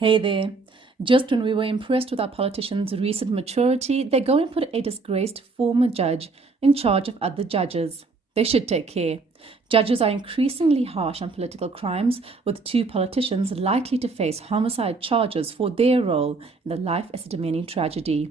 Hey there. Just when we were impressed with our politicians' recent maturity, they go and put a disgraced former judge in charge of other judges. They should take care. Judges are increasingly harsh on political crimes, with two politicians likely to face homicide charges for their role in the Life Esidimeni tragedy.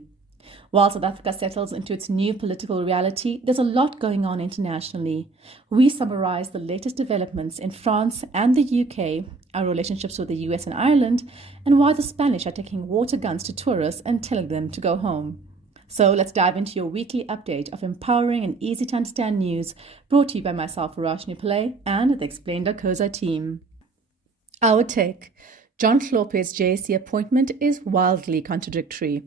While South Africa settles into its new political reality, there's a lot going on internationally. We summarize the latest developments in France and the UK, our relationships with the US and Ireland, and why the Spanish are taking water guns to tourists and telling them to go home. So let's dive into your weekly update of empowering and easy to understand news, brought to you by myself, Verashni Pillay, and the Explained Akosa team. Our take: John Hlophe's JSC appointment is wildly contradictory.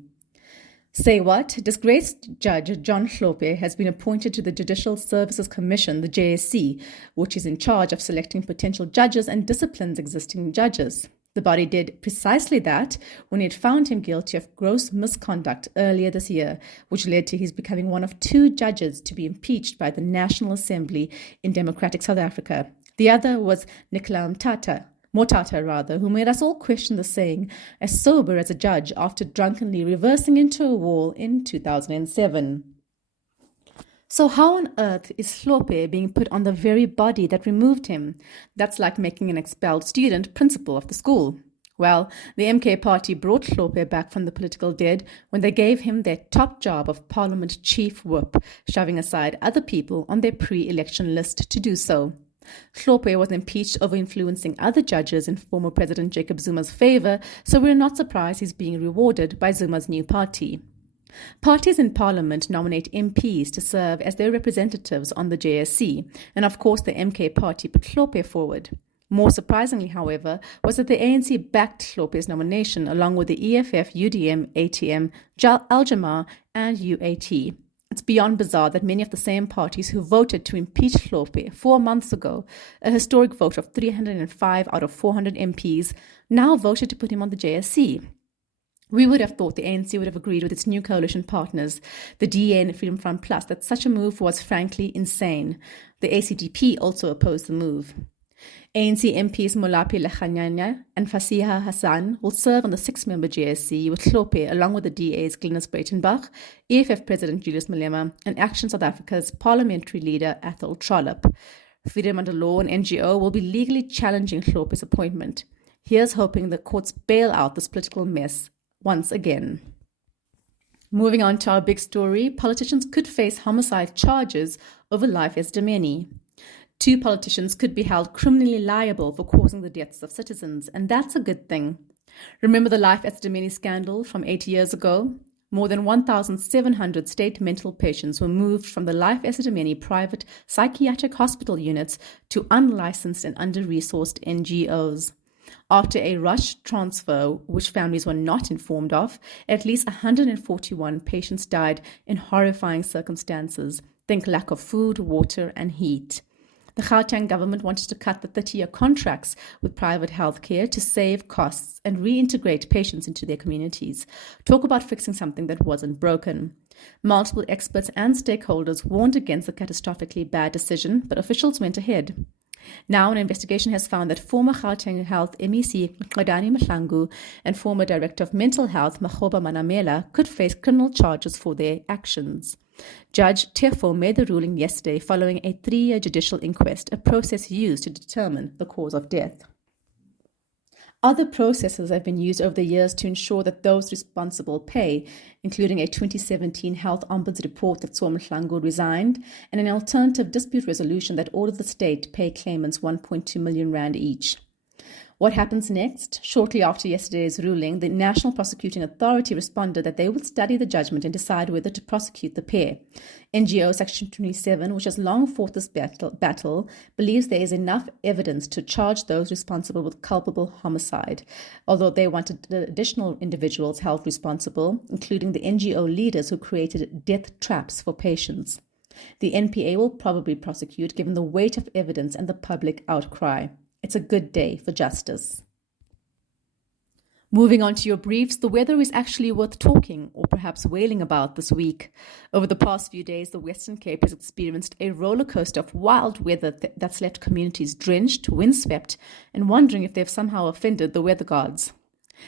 Say what? Disgraced Judge John Hlophe has been appointed to the Judicial Services Commission, the JSC, which is in charge of selecting potential judges and disciplines existing judges. The body did precisely that when it found him guilty of gross misconduct earlier this year, which led to his becoming one of two judges to be impeached by the National Assembly in democratic South Africa. The other was Nicola Motata, who made us all question the saying, as sober as a judge after drunkenly reversing into a wall in 2007. So how on earth is Hlophe being put on the very body that removed him? That's like making an expelled student principal of the school. Well, the MK party brought Hlophe back from the political dead when they gave him their top job of Parliament Chief Whip, shoving aside other people on their pre-election list to do so. Hlophe was impeached over influencing other judges in former President Jacob Zuma's favor, so we're not surprised he's being rewarded by Zuma's new party. Parties in Parliament nominate MPs to serve as their representatives on the JSC, and of course the MK party put Hlophe forward. More surprisingly, however, was that the ANC backed Hlophe's nomination along with the EFF, UDM, ATM, Al-Jamaa and UAT. It's beyond bizarre that many of the same parties who voted to impeach Hlophe 4 months ago, a historic vote of 305 out of 400 MPs, now voted to put him on the JSC. We would have thought the ANC would have agreed with its new coalition partners, the DA and Freedom Front Plus, that such a move was frankly insane. The ACDP also opposed the move. ANC MPs Molapi Lekhanyanya and Fasiha Hassan will serve on the 6-member JSC with Hlophe along with the DA's Glynis Breitenbach, EFF President Julius Malema, and Action South Africa's parliamentary leader Athol Trollip. Freedom Under Law and NGO will be legally challenging Hlophe's appointment. Here's hoping the courts bail out this political mess once again. Moving on to our big story, politicians could face homicide charges over Life Esidimeni. Two politicians could be held criminally liable for causing the deaths of citizens, and that's a good thing. Remember the Life Esidimeni scandal from 8 years ago? More than 1,700 state mental patients were moved from the Life Esidimeni private psychiatric hospital units to unlicensed and under-resourced NGOs. After a rushed transfer, which families were not informed of, at least 141 patients died in horrifying circumstances. Think lack of food, water, and heat. The Gauteng government wanted to cut the 30-year contracts with private healthcare to save costs and reintegrate patients into their communities. Talk about fixing something that wasn't broken. Multiple experts and stakeholders warned against the catastrophically bad decision, but officials went ahead. Now an investigation has found that former Gauteng Health MEC Qadani Mahlangu and former Director of Mental Health Makgoba Manamela could face criminal charges for their actions. Judge Tefo made the ruling yesterday following a 3-year judicial inquest, a process used to determine the cause of death. Other processes have been used over the years to ensure that those responsible pay, including a 2017 Health Ombuds report that saw Mahlangu resigned, and an alternative dispute resolution that ordered the state to pay claimants 1.2 million rand each. What happens next? Shortly after yesterday's ruling, the National Prosecuting Authority responded that they would study the judgment and decide whether to prosecute the pair. NGO Section 27, which has long fought this battle, believes there is enough evidence to charge those responsible with culpable homicide, although they wanted additional individuals held responsible, including the NGO leaders who created death traps for patients. The NPA will probably prosecute given the weight of evidence and the public outcry. It's a good day for justice. Moving on to your briefs, the weather is actually worth talking or perhaps wailing about this week. Over the past few days, the Western Cape has experienced a roller coaster of wild weather that's left communities drenched, windswept, and wondering if they've somehow offended the weather gods.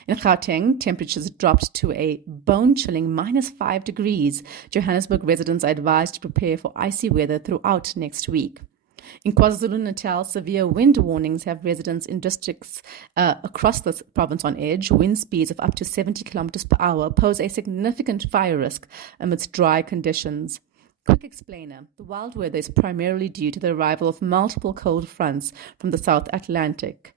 In Gauteng, temperatures dropped to a bone-chilling -5 degrees. Johannesburg residents are advised to prepare for icy weather throughout next week. In KwaZulu-Natal, severe wind warnings have residents in districts across the province on edge. Wind speeds of up to 70 kilometers per hour pose a significant fire risk amidst dry conditions. Quick explainer: the wild weather is primarily due to the arrival of multiple cold fronts from the South Atlantic.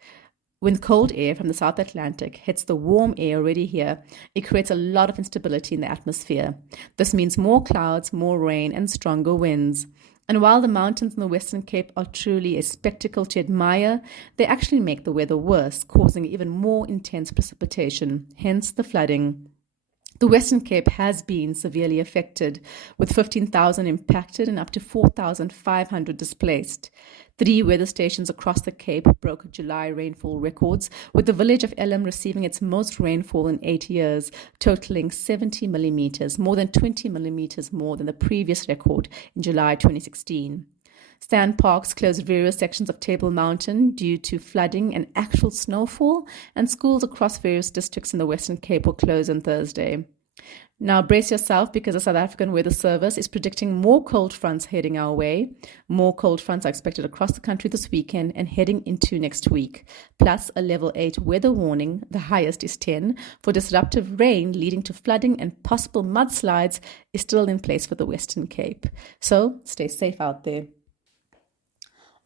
When cold air from the South Atlantic hits the warm air already here, it creates a lot of instability in the atmosphere. This means more clouds, more rain, and stronger winds. And while the mountains in the Western Cape are truly a spectacle to admire, they actually make the weather worse, causing even more intense precipitation, hence the flooding. The Western Cape has been severely affected, with 15,000 impacted and up to 4,500 displaced. 3 weather stations across the Cape broke July rainfall records, with the village of Elim receiving its most rainfall in 8 years, totaling 70 millimeters, more than 20 millimeters more than the previous record in July 2016. Stan Parks closed various sections of Table Mountain due to flooding and actual snowfall, and schools across various districts in the Western Cape will close on Thursday. Now brace yourself, because the South African Weather Service is predicting more cold fronts heading our way. More cold fronts are expected across the country this weekend and heading into next week. Plus a level 8 weather warning, the highest is 10, for disruptive rain leading to flooding and possible mudslides is still in place for the Western Cape. So stay safe out there.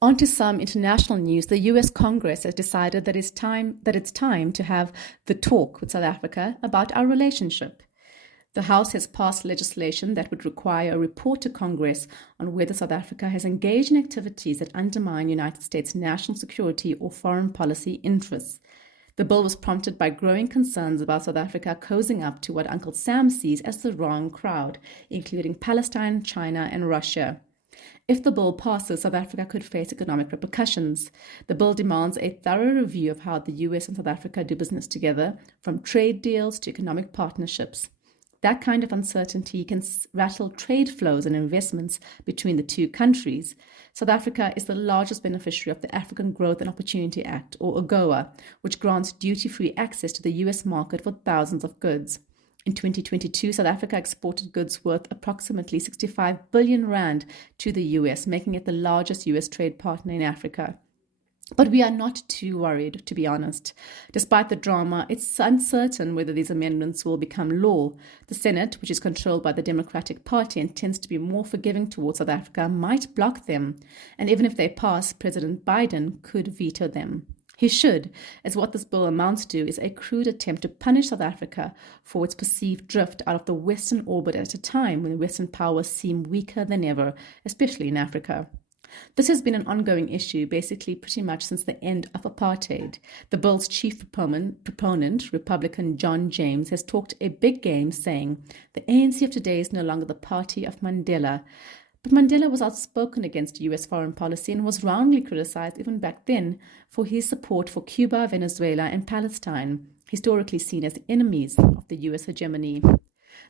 On to some international news. The US Congress has decided that it's time to have the talk with South Africa about our relationship. The House has passed legislation that would require a report to Congress on whether South Africa has engaged in activities that undermine United States national security or foreign policy interests. The bill was prompted by growing concerns about South Africa cozying up to what Uncle Sam sees as the wrong crowd, including Palestine, China, and Russia. If the bill passes, South Africa could face economic repercussions. The bill demands a thorough review of how the US and South Africa do business together, from trade deals to economic partnerships. That kind of uncertainty can rattle trade flows and investments between the two countries. South Africa is the largest beneficiary of the African Growth and Opportunity Act, or AGOA, which grants duty-free access to the US market for thousands of goods. In 2022, South Africa exported goods worth approximately 65 billion rand to the US, making it the largest US trade partner in Africa. But we are not too worried, to be honest. Despite the drama, it's uncertain whether these amendments will become law. The Senate, which is controlled by the Democratic Party and tends to be more forgiving towards South Africa, might block them. And even if they pass, President Biden could veto them. He should, as what this bill amounts to is a crude attempt to punish South Africa for its perceived drift out of the Western orbit at a time when Western powers seem weaker than ever, especially in Africa. This has been an ongoing issue, basically pretty much since the end of apartheid. The bill's chief proponent, Republican John James, has talked a big game, saying the ANC of today is no longer the party of Mandela. But Mandela was outspoken against US foreign policy and was roundly criticized even back then for his support for Cuba, Venezuela, and Palestine, historically seen as enemies of the US hegemony.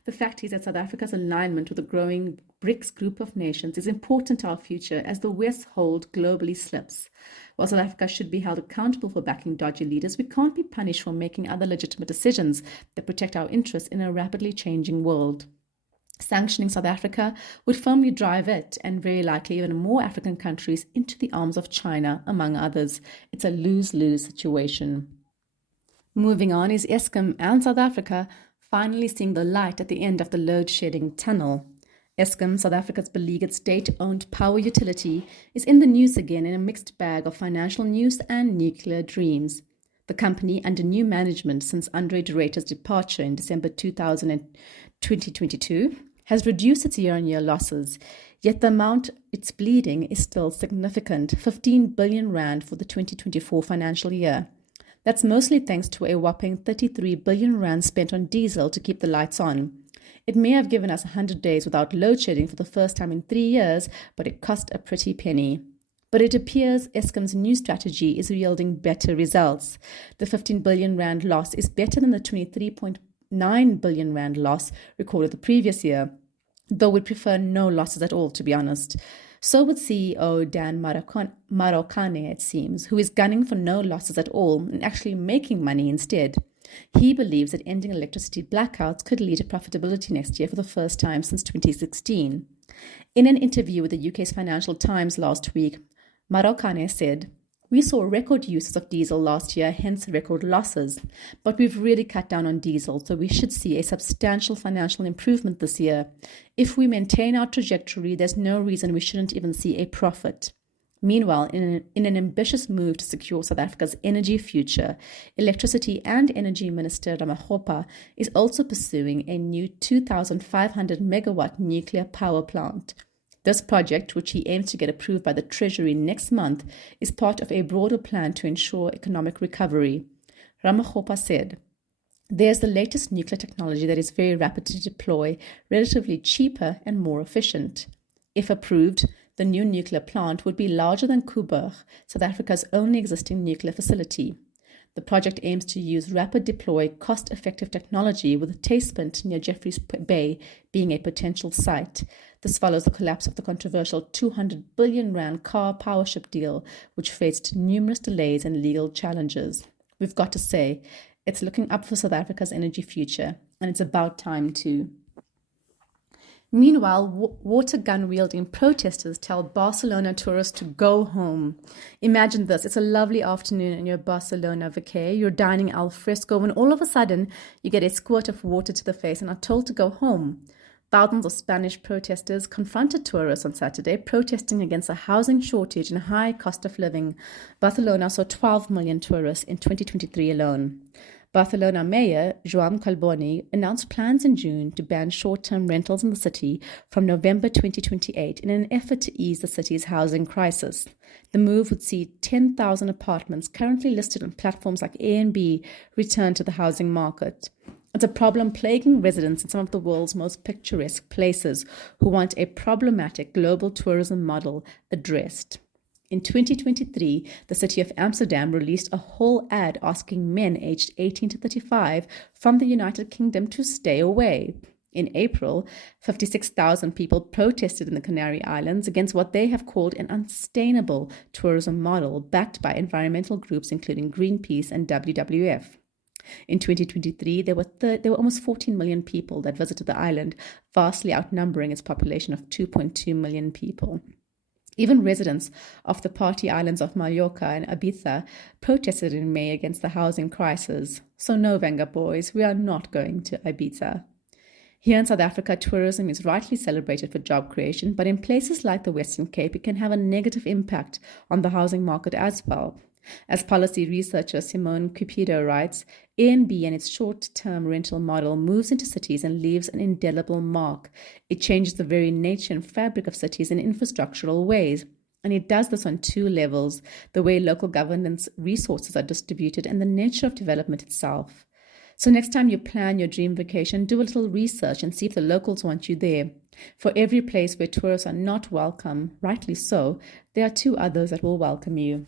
The fact is that South Africa's alignment with the growing BRICS group of nations is important to our future as the West's hold globally slips. While South Africa should be held accountable for backing dodgy leaders, we can't be punished for making other legitimate decisions that protect our interests in a rapidly changing world. Sanctioning South Africa would firmly drive it, and very likely even more African countries, into the arms of China, among others. It's a lose-lose situation. Moving on, is Eskom and South Africa finally seeing the light at the end of the load-shedding tunnel? Eskom, South Africa's beleaguered state-owned power utility, is in the news again in a mixed bag of financial news and nuclear dreams. The company, under new management since Andre de Ruyter's departure in December 2022, has reduced its year-on-year losses, yet the amount it's bleeding is still significant, 15 billion rand for the 2024 financial year. That's mostly thanks to a whopping 33 billion rand spent on diesel to keep the lights on. It may have given us 100 days without load shedding for the first time in 3 years, but it cost a pretty penny. But it appears Eskom's new strategy is yielding better results. The 15 billion rand loss is better than the 23.9 billion rand loss recorded the previous year, though we'd prefer no losses at all, to be honest. So would CEO Dan Marokane, it seems, who is gunning for no losses at all and actually making money instead. He believes that ending electricity blackouts could lead to profitability next year for the first time since 2016. In an interview with the UK's Financial Times last week, Marokane said, "We saw record uses of diesel last year, hence record losses. But we've really cut down on diesel, so we should see a substantial financial improvement this year. If we maintain our trajectory, there's no reason we shouldn't even see a profit." Meanwhile, in an ambitious move to secure South Africa's energy future, Electricity and Energy Minister Hlophe is also pursuing a new 2,500 megawatt nuclear power plant. This project, which he aims to get approved by the Treasury next month, is part of a broader plan to ensure economic recovery. Hlophe said, "There's the latest nuclear technology that is very rapid to deploy, relatively cheaper and more efficient. If approved, the new nuclear plant would be larger than Coburg, South Africa's only existing nuclear facility. The project aims to use rapid deploy, cost-effective technology, with Taspint near Jeffreys Bay being a potential site. This follows the collapse of the controversial 200 billion rand car power ship deal, which faced numerous delays and legal challenges. We've got to say, it's looking up for South Africa's energy future, and it's about time too." Meanwhile, water gun-wielding protesters tell Barcelona tourists to go home. Imagine this. It's a lovely afternoon in your Barcelona vacay. You're dining al fresco when all of a sudden you get a squirt of water to the face and are told to go home. Thousands of Spanish protesters confronted tourists on Saturday, protesting against a housing shortage and high cost of living. Barcelona saw 12 million tourists in 2023 alone. Barcelona Mayor Joan Colboni announced plans in June to ban short-term rentals in the city from November 2028 in an effort to ease the city's housing crisis. The move would see 10,000 apartments currently listed on platforms like Airbnb return to the housing market. It's a problem plaguing residents in some of the world's most picturesque places who want a problematic global tourism model addressed. In 2023, the city of Amsterdam released a whole ad asking men aged 18 to 35 from the United Kingdom to stay away. In April, 56,000 people protested in the Canary Islands against what they have called an unsustainable tourism model backed by environmental groups including Greenpeace and WWF. In 2023, there were almost 14 million people that visited the island, vastly outnumbering its population of 2.2 million people. Even residents of the party islands of Mallorca and Ibiza protested in May against the housing crisis. So no, Venga boys, we are not going to Ibiza. Here in South Africa, tourism is rightly celebrated for job creation, but in places like the Western Cape, it can have a negative impact on the housing market as well. As policy researcher Simone Cupido writes, Airbnb and its short-term rental model moves into cities and leaves an indelible mark. It changes the very nature and fabric of cities in infrastructural ways. And it does this on two levels: the way local governance resources are distributed and the nature of development itself. So next time you plan your dream vacation, do a little research and see if the locals want you there. For every place where tourists are not welcome, rightly so, there are two others that will welcome you.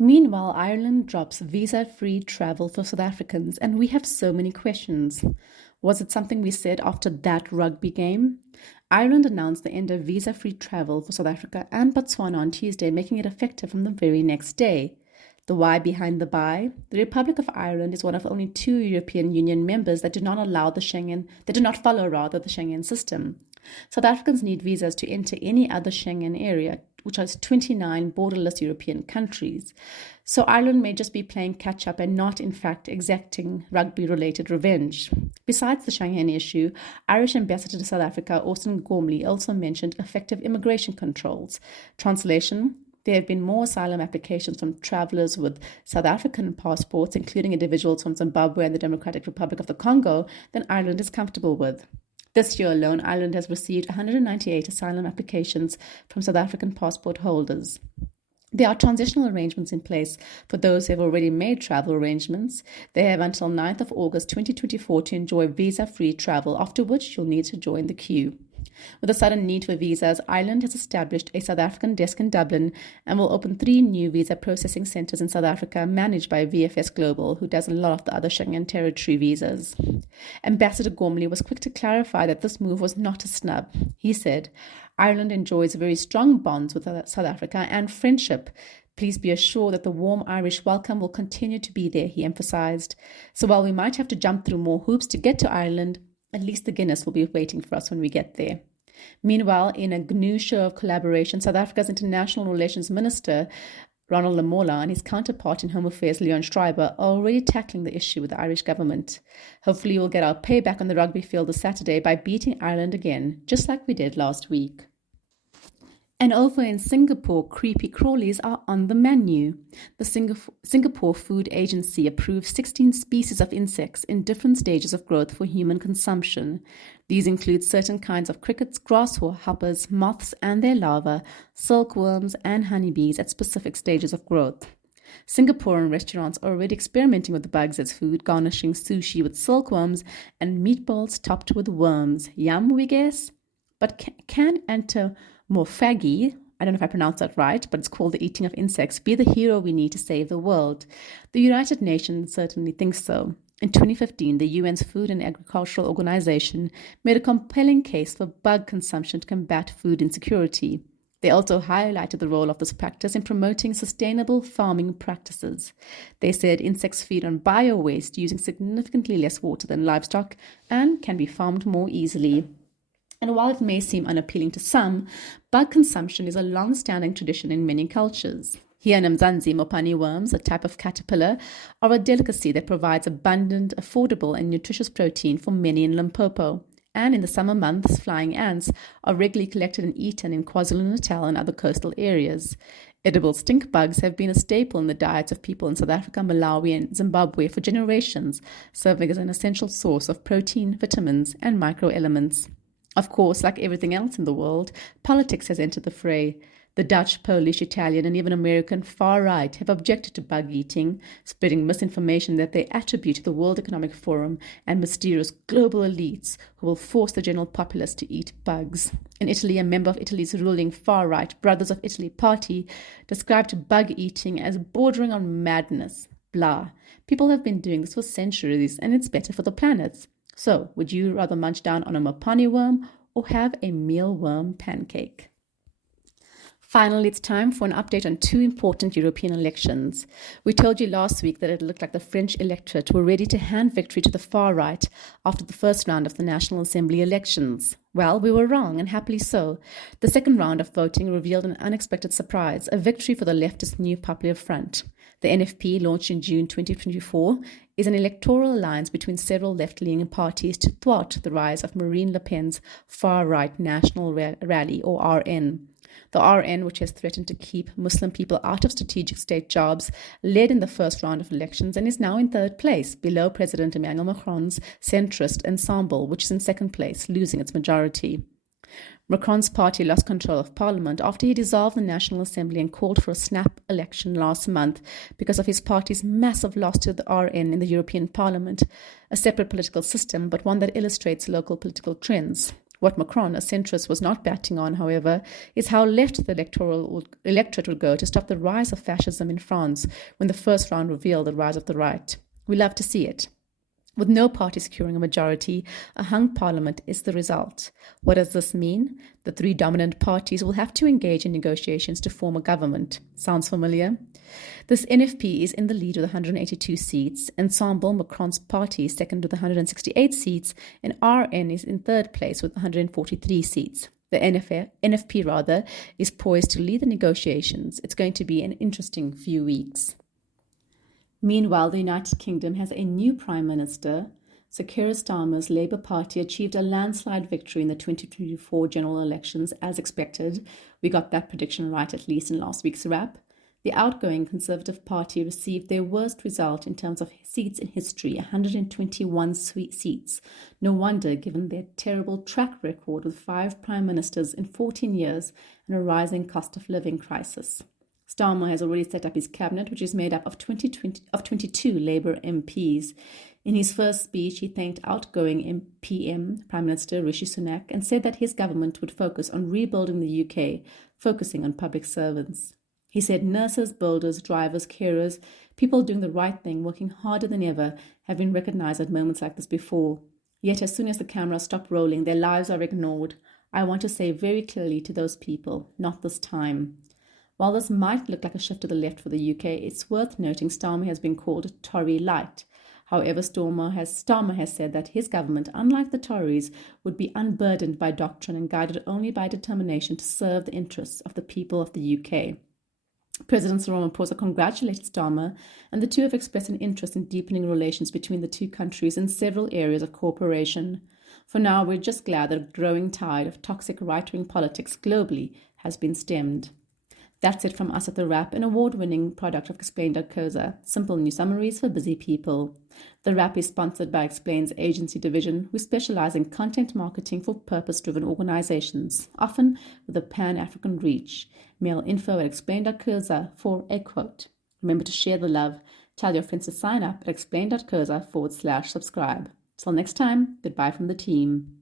Meanwhile, Ireland drops visa-free travel for South Africans, and we have so many questions. Was it something we said after that rugby game? Ireland announced the end of visa-free travel for South Africa and Botswana on Tuesday, making it effective from the very next day. The why behind the buy? The Republic of Ireland is one of only 2 European Union members that do not follow the Schengen system. South Africans need visas to enter any other Schengen area, which has 29 borderless European countries. So Ireland may just be playing catch-up and not, in fact, exacting rugby-related revenge. Besides the Schengen issue, Irish Ambassador to South Africa, Austin Gormley, also mentioned effective immigration controls. Translation: there have been more asylum applications from travellers with South African passports, including individuals from Zimbabwe and the Democratic Republic of the Congo, than Ireland is comfortable with. This year alone, Ireland has received 198 asylum applications from South African passport holders. There are transitional arrangements in place for those who have already made travel arrangements. They have until 9th of August 2024 to enjoy visa-free travel, after which you'll need to join the queue. With a sudden need for visas, Ireland has established a South African desk in Dublin and will open 3 new visa processing centres in South Africa managed by VFS Global, who does a lot of the other Schengen territory visas. Ambassador Gormley was quick to clarify that this move was not a snub. He said, Ireland enjoys very strong bonds with South Africa and friendship. Please be assured that the warm Irish welcome will continue to be there, he emphasised. So while we might have to jump through more hoops to get to Ireland, at least the Guinness will be waiting for us when we get there. Meanwhile, in a GNU show of collaboration, South Africa's International Relations Minister, Ronald Lamola, and his counterpart in Home Affairs, Leon Schreiber, are already tackling the issue with the Irish government. Hopefully we'll get our payback on the rugby field this Saturday by beating Ireland again, just like we did last week. And over in Singapore, creepy crawlies are on the menu. The Singapore Food Agency approved 16 species of insects in different stages of growth for human consumption. These include certain kinds of crickets, grasshoppers, moths and their larvae, silkworms and honeybees at specific stages of growth. Singaporean restaurants are already experimenting with the bugs as food, garnishing sushi with silkworms and meatballs topped with worms. Yum, we guess? But can entomophagy, I don't know if I pronounced that right, but it's called the eating of insects, be the hero we need to save the world? The United Nations certainly thinks so. In 2015, the UN's Food and Agricultural Organization made a compelling case for bug consumption to combat food insecurity. They also highlighted the role of this practice in promoting sustainable farming practices. They said insects feed on bio-waste using significantly less water than livestock and can be farmed more easily. And while it may seem unappealing to some, bug consumption is a long-standing tradition in many cultures. Here in Mzansi, mopani worms, a type of caterpillar, are a delicacy that provides abundant, affordable and nutritious protein for many in Limpopo. And in the summer months, flying ants are regularly collected and eaten in KwaZulu-Natal and other coastal areas. Edible stink bugs have been a staple in the diets of people in South Africa, Malawi and Zimbabwe for generations, serving as an essential source of protein, vitamins and microelements. Of course, like everything else in the world, politics has entered the fray. The Dutch, Polish, Italian, and even American far right have objected to bug eating, spreading misinformation that they attribute to the World Economic Forum and mysterious global elites who will force the general populace to eat bugs. In Italy, a member of Italy's ruling far-right Brothers of Italy party described bug eating as bordering on madness. Blah. People have been doing this for centuries, and it's better for the planet. So, would you rather munch down on a mopani worm or have a mealworm pancake? Finally, it's time for an update on two important European elections. We told you last week that it looked like the French electorate were ready to hand victory to the far right after the first round of the National Assembly elections. Well, we were wrong, and happily so. The second round of voting revealed an unexpected surprise, a victory for the leftist New Popular Front. The NFP, launched in June 2024, is an electoral alliance between several left-leaning parties to thwart the rise of Marine Le Pen's far-right National Rally, or RN. The RN, which has threatened to keep Muslim people out of strategic state jobs, led in the first round of elections and is now in third place, below President Emmanuel Macron's centrist Ensemble, which is in second place, losing its majority. Macron's party lost control of parliament after he dissolved the National Assembly and called for a snap election last month because of his party's massive loss to the RN in the European Parliament, a separate political system, but one that illustrates local political trends. What Macron, a centrist, was not batting on, however, is how left the electorate would go to stop the rise of fascism in France when the first round revealed the rise of the right. We love to see it. With no party securing a majority, a hung parliament is the result. What does this mean? The three dominant parties will have to engage in negotiations to form a government. Sounds familiar? This NFP is in the lead with 182 seats, Ensemble, Macron's party, is second with 168 seats, and RN is in third place with 143 seats. The NFP is poised to lead the negotiations. It's going to be an interesting few weeks. Meanwhile, the United Kingdom has a new Prime Minister. Sir Keir Starmer's Labour Party achieved a landslide victory in the 2024 general elections as expected. We got that prediction right, at least in last week's wrap. The outgoing Conservative Party received their worst result in terms of seats in history, 121 seats. No wonder, given their terrible track record with 5 prime ministers in 14 years and a rising cost of living crisis. Starmer has already set up his cabinet, which is made up of 22 Labour MPs. In his first speech, he thanked outgoing PM Prime Minister Rishi Sunak and said that his government would focus on rebuilding the UK, focusing on public servants. He said nurses, builders, drivers, carers, people doing the right thing, working harder than ever, have been recognised at moments like this before. Yet as soon as the cameras stop rolling, their lives are ignored. I want to say very clearly to those people, not this time. While this might look like a shift to the left for the UK, it's worth noting Starmer has been called Tory light. However, Starmer has said that his government, unlike the Tories, would be unburdened by doctrine and guided only by determination to serve the interests of the people of the UK. President Cyril Ramaphosa congratulated Starmer, and the two have expressed an interest in deepening relations between the two countries in several areas of cooperation. For now, we're just glad that a growing tide of toxic right-wing politics globally has been stemmed. That's it from us at The Wrap, an award-winning product of Explain.co.za, simple news summaries for busy people. The Wrap is sponsored by Explain's agency division, who specialize in content marketing for purpose-driven organizations, often with a pan-African reach. Mail info at Explain.co.za for a quote. Remember to share the love. Tell your friends to sign up at Explain.co.za/subscribe. Till next time, goodbye from the team.